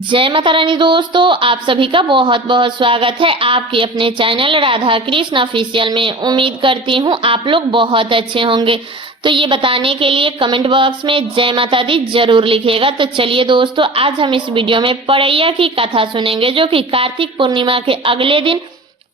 जय माता रानी दोस्तों, आप सभी का बहुत बहुत स्वागत है आपके अपने चैनल राधा कृष्ण ऑफिशियल में। उम्मीद करती हूँ आप लोग बहुत अच्छे होंगे। तो ये बताने के लिए कमेंट बॉक्स में जय माता दी जरूर लिखिएगा। तो चलिए दोस्तों, आज हम इस वीडियो में पड़ैया की कथा सुनेंगे, जो कि कार्तिक पूर्णिमा के अगले दिन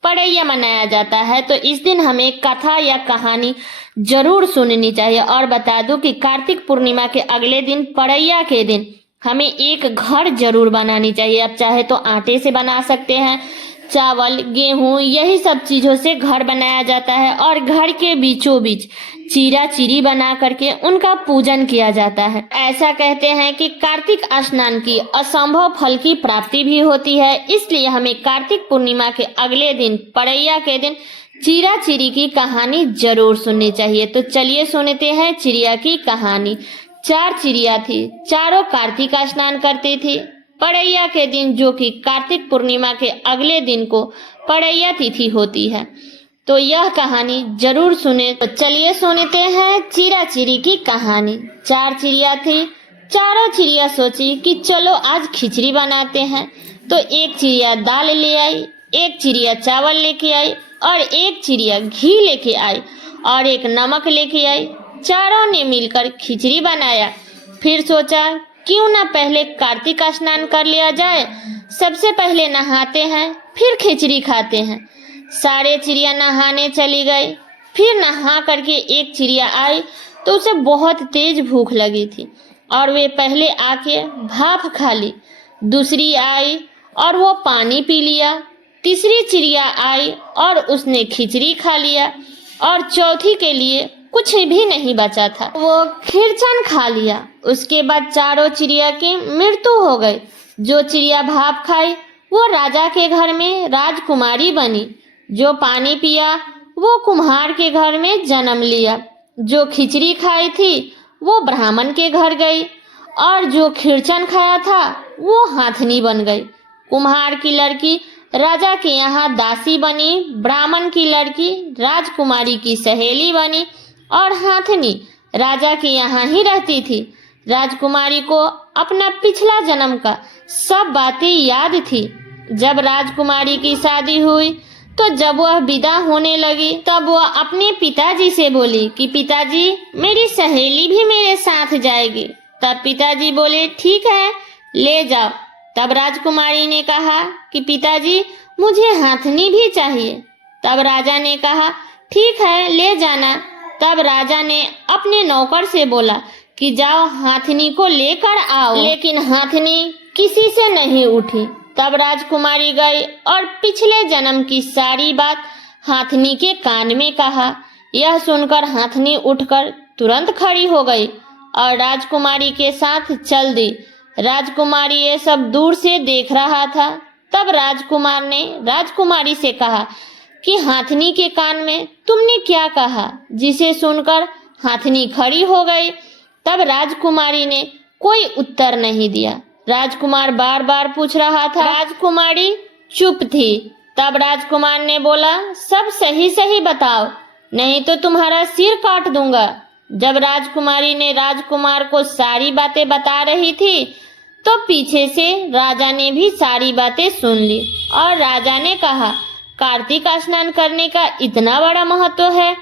पड़ैया मनाया जाता है। तो इस दिन हमें कथा या कहानी जरूर सुननी चाहिए। और बता दूं कि कार्तिक पूर्णिमा के अगले दिन पड़ैया के दिन हमें एक घर जरूर बनानी चाहिए। अब चाहे तो आटे से बना सकते हैं, चावल, गेहूं, यही सब चीजों से घर बनाया जाता है। और घर के बीचों बीच चीरा चिरी बना करके उनका पूजन किया जाता है। ऐसा कहते हैं कि कार्तिक स्नान की असंभव फल की प्राप्ति भी होती है। इसलिए हमें कार्तिक पूर्णिमा के अगले दिन पड़ैया के दिन चीरा चिरी की कहानी जरूर सुननी चाहिए। तो चलिए सुनते हैं चिड़िया की कहानी। 4 चिड़िया थी, चारों कार्तिक स्नान करती थी पड़ैया के दिन, जो कि कार्तिक पूर्णिमा के अगले दिन को पड़ैया तिथि होती है। तो यह कहानी जरूर सुने। तो चलिए सुनते हैं चीरा चिरी की कहानी। 4 चिड़िया थी, चारों चिड़िया सोची कि चलो आज खिचड़ी बनाते हैं। तो एक चिड़िया दाल ले आई, एक चिड़िया चावल लेके आई, और एक चिड़िया घी लेके आई, और एक नमक लेके आई। चारों ने मिलकर खिचड़ी बनाया। फिर सोचा क्यों ना पहले कार्तिक स्नान कर लिया जाए। सबसे पहले नहाते हैं, फिर खिचड़ी खाते हैं। सारे चिड़िया नहाने चली गई। फिर नहा करके एक चिड़िया आई तो उसे बहुत तेज भूख लगी थी, और वे पहले आके भाप खा ली। दूसरी आई और वो पानी पी लिया। तीसरी चिड़िया आई और उसने खिचड़ी खा लिया, और चौथी के लिए कुछ भी नहीं बचा था, वो खिरचन खा लिया। उसके बाद चारों चिड़िया की मृत्यु हो गई। जो चिड़िया भाप खाई वो राजा के घर में राजकुमारी बनी। जो पानी पिया वो कुम्हार के घर में जन्म लिया। जो खिचड़ी खाई थी वो ब्राह्मण के घर गई, और जो खिरचन खाया था वो हाथनी बन गई। कुम्हार की लड़की राजा के यहाँ दासी बनी, ब्राह्मण की लड़की राजकुमारी की सहेली बनी, और हाथनी राजा के यहाँ ही रहती थी। राजकुमारी को अपना पिछला जन्म का सब बातें याद थी। जब राजकुमारी की शादी हुई तो जब वह विदा होने लगी, तब वह अपने पिताजी से बोली कि पिताजी, मेरी सहेली भी मेरे साथ जाएगी। तब पिताजी बोले ठीक है, ले जाओ। तब राजकुमारी ने कहा कि पिताजी, मुझे हाथनी भी चाहिए। तब राजा ने कहा ठीक है, ले जाना। तब राजा ने अपने नौकर से बोला कि जाओ हाथनी को लेकर आओ। लेकिन हाथनी किसी से नहीं उठी। तब राजकुमारी गई और पिछले जन्म की सारी बात हाथनी के कान में कहा। यह सुनकर हाथनी उठकर तुरंत खड़ी हो गई और राजकुमारी के साथ चल दी। राजकुमारी ये सब दूर से देख रहा था। तब राजकुमार ने राजकुमारी से कहा कि हाथनी के कान में तुमने क्या कहा, जिसे सुनकर हाथनी खड़ी हो गई। तब राजकुमारी ने कोई उत्तर नहीं दिया। राजकुमार बार बार पूछ रहा था। राजकुमारी चुप थी। तब राजकुमार ने बोला, सब सही सही बताओ, नहीं तो तुम्हारा सिर काट दूंगा। जब राजकुमारी ने राजकुमार को सारी बातें बता रही थी तो पीछे से राजा ने भी सारी बातें सुन ली। और राजा ने कहा, कार्तिक स्नान करने का इतना बड़ा महत्व है।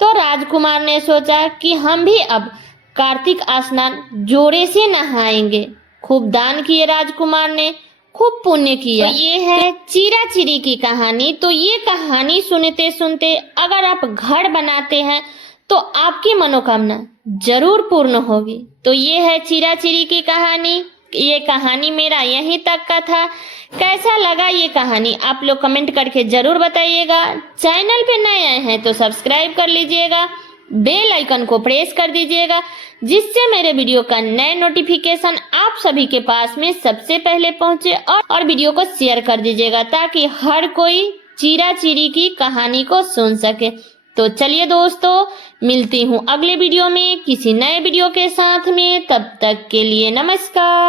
तो राजकुमार ने सोचा कि हम भी अब कार्तिक स्नान जोरे से नहाएंगे। खूब दान किए राजकुमार ने, खूब पुण्य किया। तो ये है चीरा चिरी की कहानी। तो ये कहानी सुनते सुनते अगर आप घर बनाते हैं तो आपकी मनोकामना जरूर पूर्ण होगी। तो ये है चीरा चिरी की कहानी। ये कहानी मेरा यहीं तक का था। कैसा लगा ये कहानी आप लोग कमेंट करके जरूर बताइएगा। चैनल पे नए आए हैं तो सब्सक्राइब कर लीजिएगा, बेल आइकन को प्रेस कर दीजिएगा, जिससे मेरे वीडियो का नए नोटिफिकेशन आप सभी के पास में सबसे पहले पहुंचे। और वीडियो को शेयर कर दीजिएगा ताकि हर कोई चीरा चिरी की कहानी को सुन सके। तो चलिए दोस्तों, मिलती हूँ अगले वीडियो में किसी नए वीडियो के साथ में। तब तक के लिए नमस्कार।